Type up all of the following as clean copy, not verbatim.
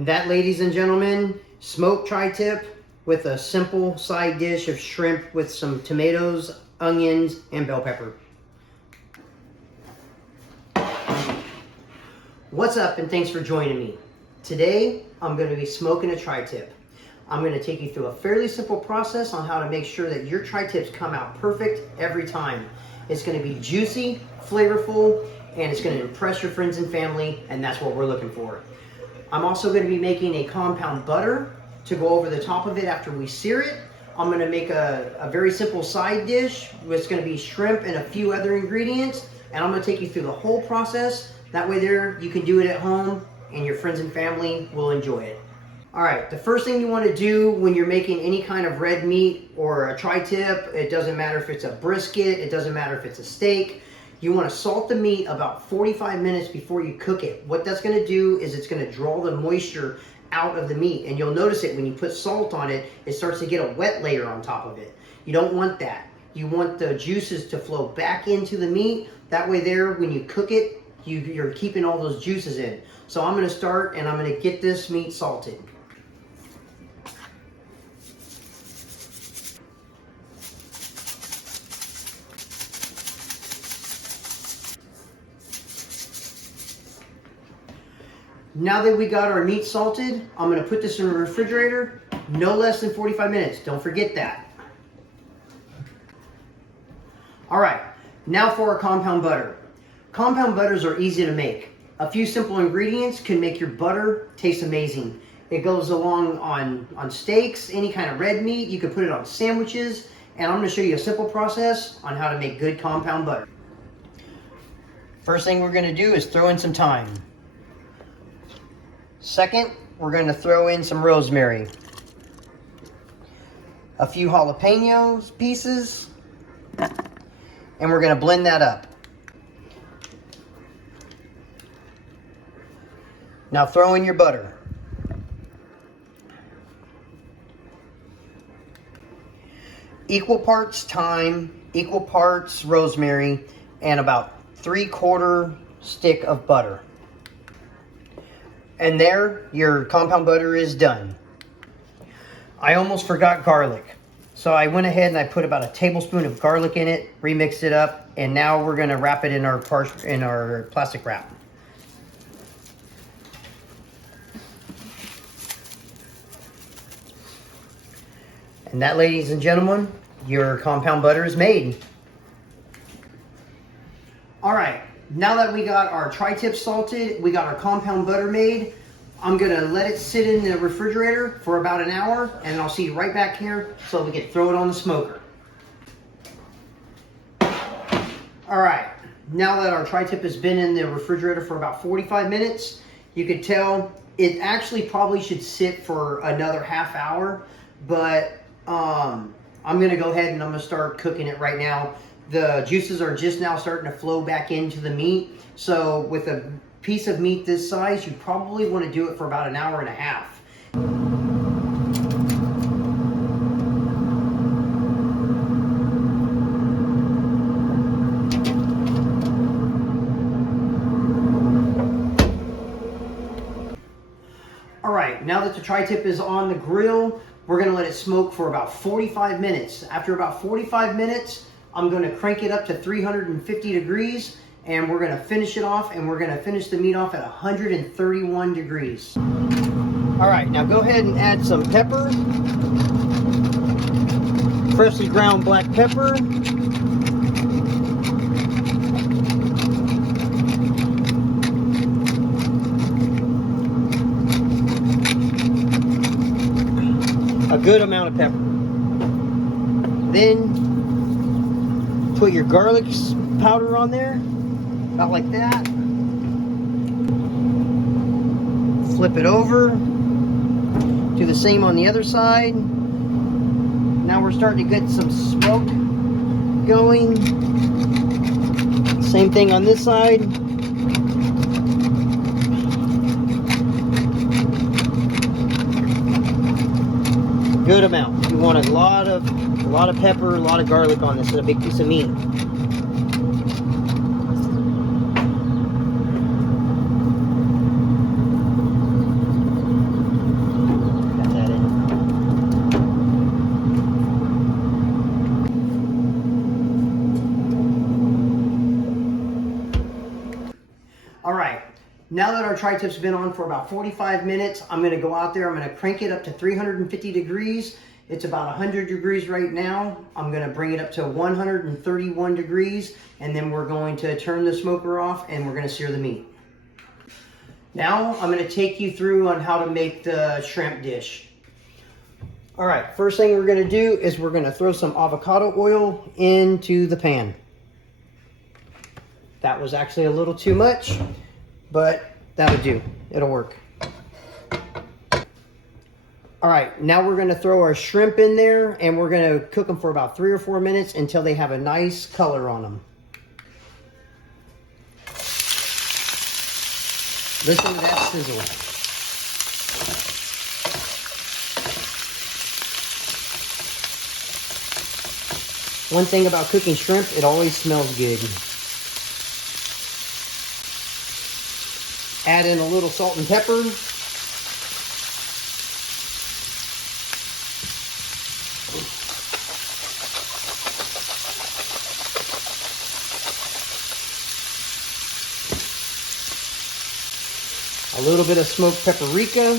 And that, ladies and gentlemen, smoked tri-tip with a simple side dish of shrimp with some tomatoes, onions, and bell pepper. What's up, and thanks for joining me. Today, I'm going to be smoking a tri-tip. I'm going to take you through a fairly simple process on how to make sure that your tri-tips come out perfect every time. It's going to be juicy, flavorful, and it's going to impress your friends and family, and that's what we're looking for. I'm also going to be making a compound butter to go over the top of it after we sear it. I'm going to make a very simple side dish. It's going to be shrimp and a few other ingredients, and I'm going to take you through the whole process. That way you can do it at home and your friends and family will enjoy it. All right, the first thing you want to do when you're making any kind of red meat or a tri-tip, it doesn't matter if it's a brisket, it doesn't matter if it's a steak, you want to salt the meat about 45 minutes before you cook it. What that's going to do is it's going to draw the moisture out of the meat, and you'll notice it when you put salt on it, it starts to get a wet layer on top of it. You don't want that. You want the juices to flow back into the meat. That way when you cook it, you're keeping all those juices in. So I'm going to start and I'm going to get this meat salted. Now that we got our meat salted, I'm going to put this in the refrigerator no less than 45 minutes. Don't forget that. All right, now for our compound butter. Compound butters are easy to make. A few simple ingredients can make your butter taste amazing. It goes along on steaks, any kind of red meat. You can put it on sandwiches, and I'm going to show you a simple process on how to make good compound butter. First thing we're going to do is throw in some thyme. Second, we're going to throw in some rosemary, a few jalapeños pieces, and we're going to blend that up. Now throw in your butter. Equal parts thyme, equal parts rosemary, and about 3/4 stick of butter. And there, your compound butter is done. I almost forgot garlic. So I went ahead and I put about a tablespoon of garlic in it, remixed it up, and now we're gonna wrap it in our plastic wrap. And that, ladies and gentlemen, your compound butter is made. All right. Now that we got our tri-tip salted, we got our compound butter made, I'm going to let it sit in the refrigerator for about an hour, and I'll see you right back here so we can throw it on the smoker. All right, now that our tri-tip has been in the refrigerator for about 45 minutes, you could tell it actually probably should sit for another half hour, but I'm going to go ahead and I'm going to start cooking it right now. The juices are just now starting to flow back into the meat. So with a piece of meat this size, you probably want to do it for about an hour and a half. All right, now that the tri-tip is on the grill, we're going to let it smoke for about 45 minutes. After about 45 minutes, I'm going to crank it up to 350 degrees, and we're going to finish it off, and we're going to finish the meat off at 131 degrees. All right, now go ahead and add some pepper, freshly ground black pepper, a good amount of pepper. Then put your garlic powder on there, about like that. Flip it over. Do the same on the other side. Now we're starting to get some smoke going. Same thing on this side. Good amount. You want a lot of pepper, a lot of garlic on this. It's a big piece of meat. Now that our tri-tip's been on for about 45 minutes, I'm gonna go out there, I'm gonna crank it up to 350 degrees. It's about 100 degrees right now. I'm gonna bring it up to 131 degrees, and then we're going to turn the smoker off and we're gonna sear the meat. Now I'm gonna take you through on how to make the shrimp dish. All right, first thing we're gonna do is we're gonna throw some avocado oil into the pan. That was actually a little too much, but that'll do, it'll work. All right, now we're gonna throw our shrimp in there and we're gonna cook them for about 3 or 4 minutes until they have a nice color on them. Listen to that sizzle. One thing about cooking shrimp, it always smells good. Add in a little salt and pepper. A little bit of smoked paprika.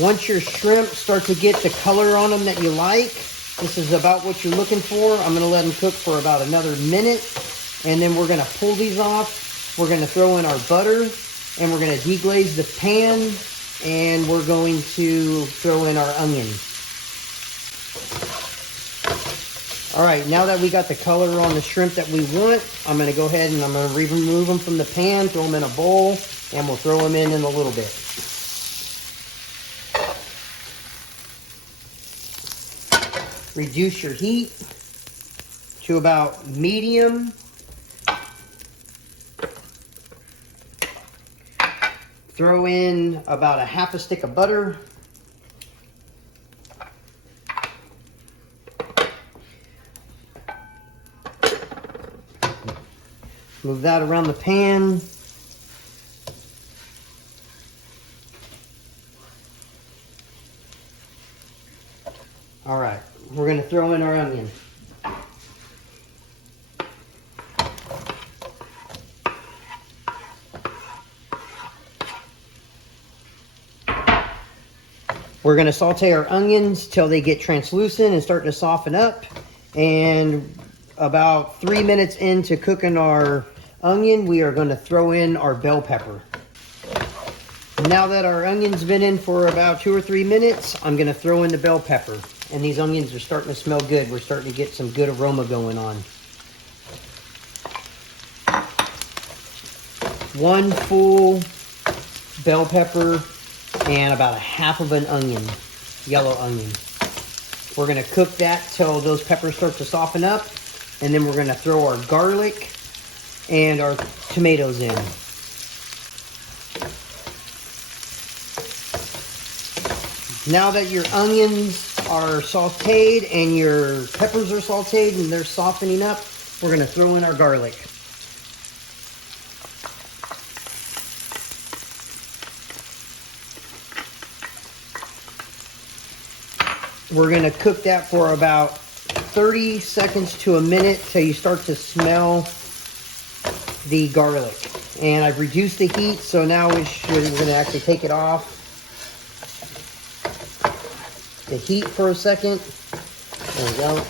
Once your shrimp start to get the color on them that you like, this is about what you're looking for. I'm gonna let them cook for about another minute, and then we're gonna pull these off. We're gonna throw in our butter, and we're gonna deglaze the pan, and we're going to throw in our onion. All right, now that we got the color on the shrimp that we want, I'm gonna go ahead and I'm gonna remove them from the pan, throw them in a bowl, and we'll throw them in a little bit. Reduce your heat to about medium. Throw in about a half a stick of butter. Move that around the pan. All right, we're gonna throw in our onion. We're gonna saute our onions till they get translucent and start to soften up. And about 3 minutes into cooking our onion, we are going to throw in our bell pepper. Now that our onion's been in for about 2 or 3 minutes, I'm going to throw in the bell pepper. And these onions are starting to smell good. We're starting to get some good aroma going on. 1 full bell pepper and about a half of an onion, yellow onion. We're going to cook that till those peppers start to soften up. And then we're going to throw our garlic and our tomatoes in. Now that your onions are sauteed and your peppers are sauteed and they're softening up, we're going to throw in our garlic. We're going to cook that for about 30 seconds to a minute till you start to smell the garlic. And I've reduced the heat, so now we're going to actually take it off the heat for a second. There we go.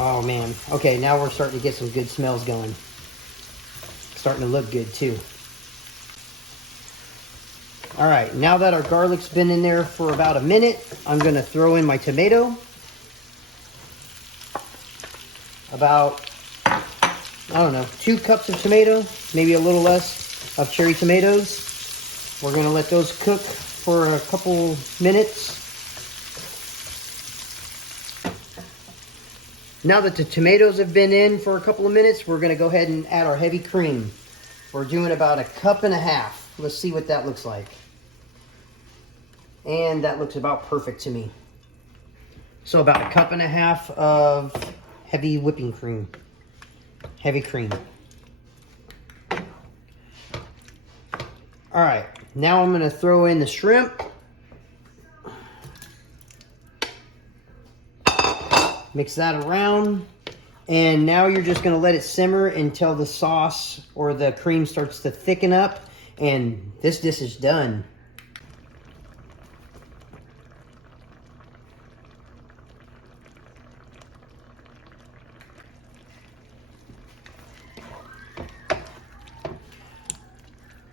Oh man. Okay, now we're starting to get some good smells going. Starting to look good too. All right, now that our garlic's been in there for about a minute, I'm gonna throw in my tomato. About, I don't know, 2 cups of tomato, maybe a little less of cherry tomatoes. We're gonna let those cook for a couple minutes. Now that the tomatoes have been in for a couple of minutes, we're gonna go ahead and add our heavy cream. We're doing about 1.5 cups. Let's see what that looks like. And that looks about perfect to me. So about 1.5 cups of heavy whipping cream. Heavy cream. All right, now I'm gonna throw in the shrimp. Mix that around. And now you're just gonna let it simmer until the sauce or the cream starts to thicken up, and this dish is done.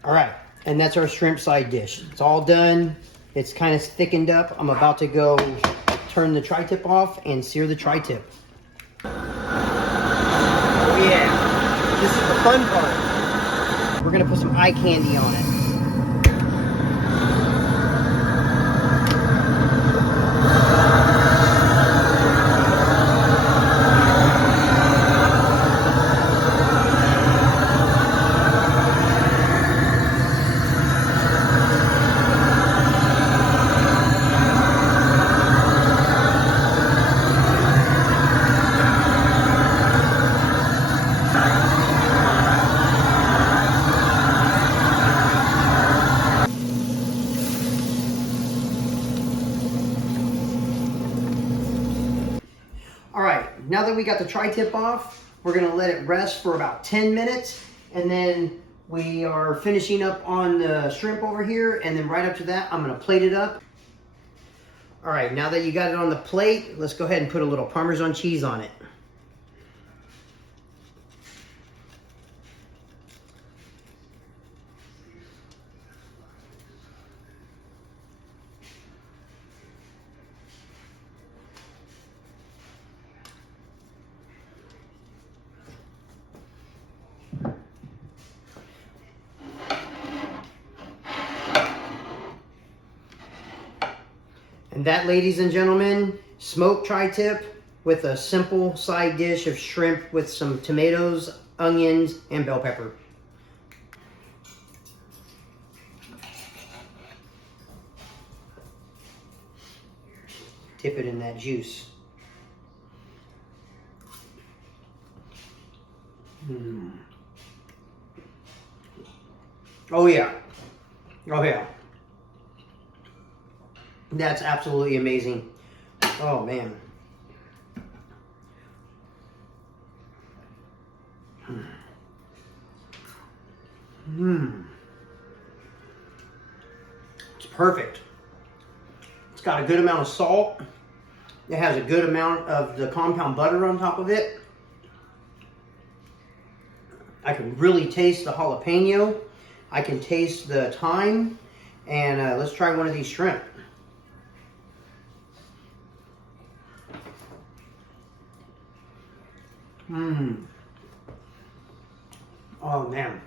All right, and that's our shrimp side dish. It's all done. It's kind of thickened up. I'm about to go turn the tri-tip off and sear the tri-tip. Yeah, this is the fun part. We're gonna put some eye candy on it. All right, now that we got the tri-tip off, we're gonna let it rest for about 10 minutes, and then we are finishing up on the shrimp over here, and then right after that, I'm gonna plate it up. All right, now that you got it on the plate, let's go ahead and put a little Parmesan cheese on it. And that, ladies and gentlemen, smoked tri-tip with a simple side dish of shrimp with some tomatoes, onions, and bell pepper. Dip it in that juice. Oh yeah. Oh yeah. That's absolutely amazing. Oh man. It's perfect. It's got a good amount of salt. It has a good amount of the compound butter on top of it. I can really taste the jalapeno. I can taste the thyme. And let's try one of these shrimp. Oh man,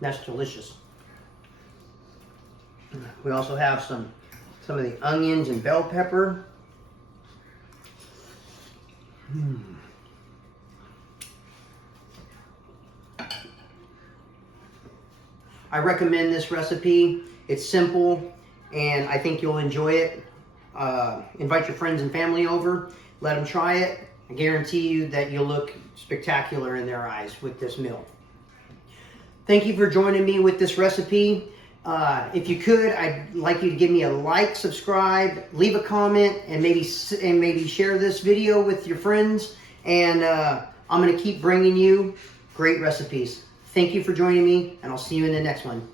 that's delicious. We also have some of the onions and bell pepper. I recommend this recipe. It's simple, and I think you'll enjoy it. Invite your friends and family over. Let them try it. I guarantee you that you'll look spectacular in their eyes with this meal. Thank you for joining me with this recipe. If you could, I'd like you to give me a like, subscribe, leave a comment, and maybe share this video with your friends. And I'm going to keep bringing you great recipes. Thank you for joining me, and I'll see you in the next one.